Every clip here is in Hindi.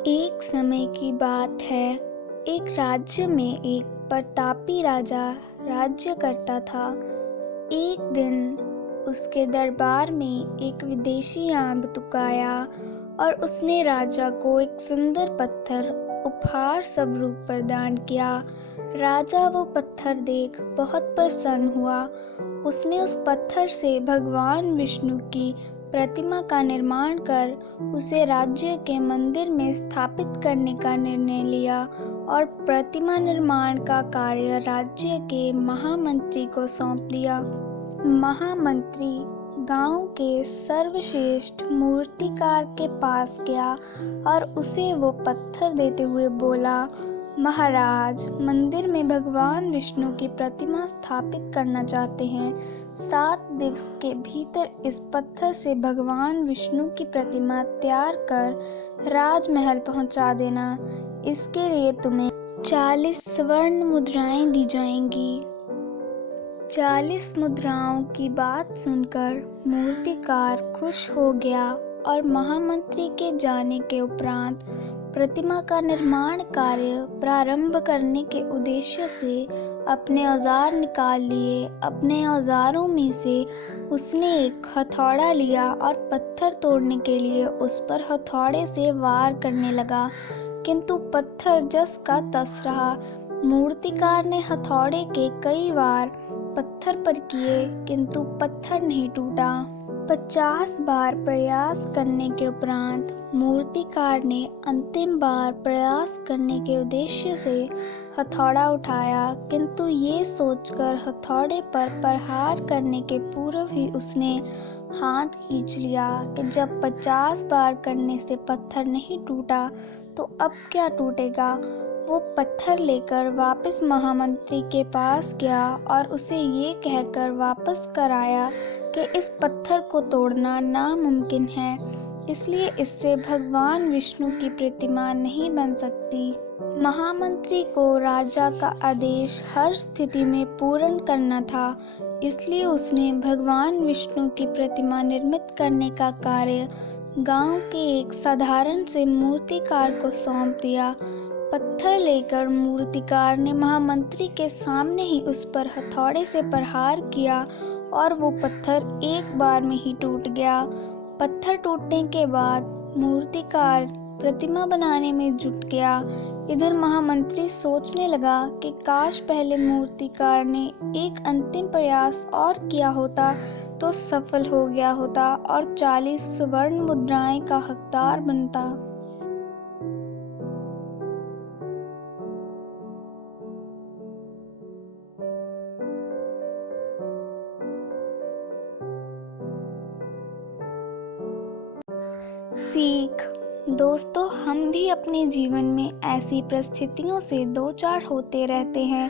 एक समय की बात है। एक राज्य में एक प्रतापी राजा राज्य करता था। एक दिन उसके दरबार में एक विदेशी आगंतुक आया और उसने राजा को एक सुंदर पत्थर उपहार स्वरूप प्रदान किया। राजा वो पत्थर देख बहुत प्रसन्न हुआ। उसने उस पत्थर से भगवान विष्णु की प्रतिमा का निर्माण कर उसे राज्य के मंदिर में स्थापित करने का निर्णय लिया और प्रतिमा निर्माण का कार्य राज्य के महामंत्री को सौंप दिया। महामंत्री गांव के सर्वश्रेष्ठ मूर्तिकार के पास गया और उसे वो पत्थर देते हुए बोला, महाराज, मंदिर में भगवान विष्णु की प्रतिमा स्थापित करना चाहते हैं। 7 दिवस के भीतर इस पत्थर से भगवान विष्णु की प्रतिमा तैयार कर राजमहल पहुंचा देना। इसके लिए तुम्हें 40 स्वर्ण मुद्राएं दी जाएंगी। 40 मुद्राओं की बात सुनकर मूर्तिकार खुश हो गया और महामंत्री के जाने के उपरांत प्रतिमा का निर्माण कार्य प्रारंभ करने के उद्देश्य से अपने औजार निकाल लिए। अपने औजारों में से उसने एक हथौड़ा लिया और पत्थर तोड़ने के लिए उस पर हथौड़े से वार करने लगा, किंतु पत्थर जस का तस रहा। मूर्तिकार ने हथौड़े के कई वार पत्थर पर किए, किंतु पत्थर नहीं टूटा। 50 बार प्रयास करने के उपरांत मूर्तिकार ने अंतिम बार प्रयास करने के उद्देश्य से हथौड़ा उठाया, किंतु ये सोचकर हथौड़े पर प्रहार करने के पूर्व ही उसने हाथ खींच लिया कि जब 50 बार करने से पत्थर नहीं टूटा तो अब क्या टूटेगा। वो पत्थर लेकर वापस महामंत्री के पास गया और उसे ये कहकर वापस कराया कि इस पत्थर को तोड़ना नामुमकिन है, इसलिए इससे भगवान विष्णु की प्रतिमा नहीं बन सकती। महामंत्री को राजा का आदेश हर स्थिति में पूर्ण करना था, इसलिए उसने भगवान विष्णु की प्रतिमा निर्मित करने का कार्य गांव के एक साधारण से मूर्तिकार को सौंप दिया। पत्थर लेकर मूर्तिकार ने महामंत्री के सामने ही उस पर हथौड़े से प्रहार किया और वो पत्थर एक बार में ही टूट गया। पत्थर टूटने के बाद मूर्तिकार प्रतिमा बनाने में जुट गया। इधर महामंत्री सोचने लगा कि काश पहले मूर्तिकार ने एक अंतिम प्रयास और किया होता तो सफल हो गया होता और 40 स्वर्ण मुद्राएं का हकदार बनता। सीख। दोस्तों, हम भी अपने जीवन में ऐसी परिस्थितियों से दो चार होते रहते हैं।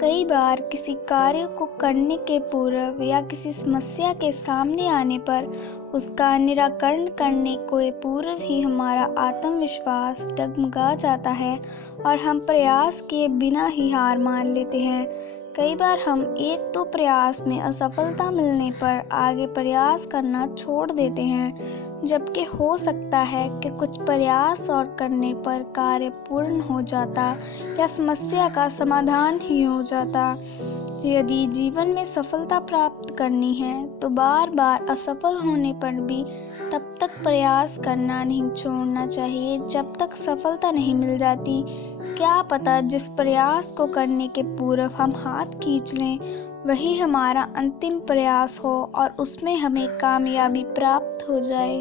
कई बार किसी कार्य को करने के पूर्व या किसी समस्या के सामने आने पर उसका निराकरण करने के पूर्व ही हमारा आत्मविश्वास डगमगा जाता है और हम प्रयास किए बिना ही हार मान लेते हैं। कई बार हम एक दो प्रयास में असफलता मिलने पर आगे प्रयास करना छोड़ देते हैं, जबकि हो सकता है कि कुछ प्रयास और करने पर कार्य पूर्ण हो जाता या समस्या का समाधान ही हो जाता। यदि जीवन में सफलता प्राप्त करनी है तो बार बार असफल होने पर भी तब तक प्रयास करना नहीं छोड़ना चाहिए जब तक सफलता नहीं मिल जाती। क्या पता जिस प्रयास को करने के पूर्व हम हाथ खींच लें वही हमारा अंतिम प्रयास हो और उसमें हमें कामयाबी प्राप्त हो जाए।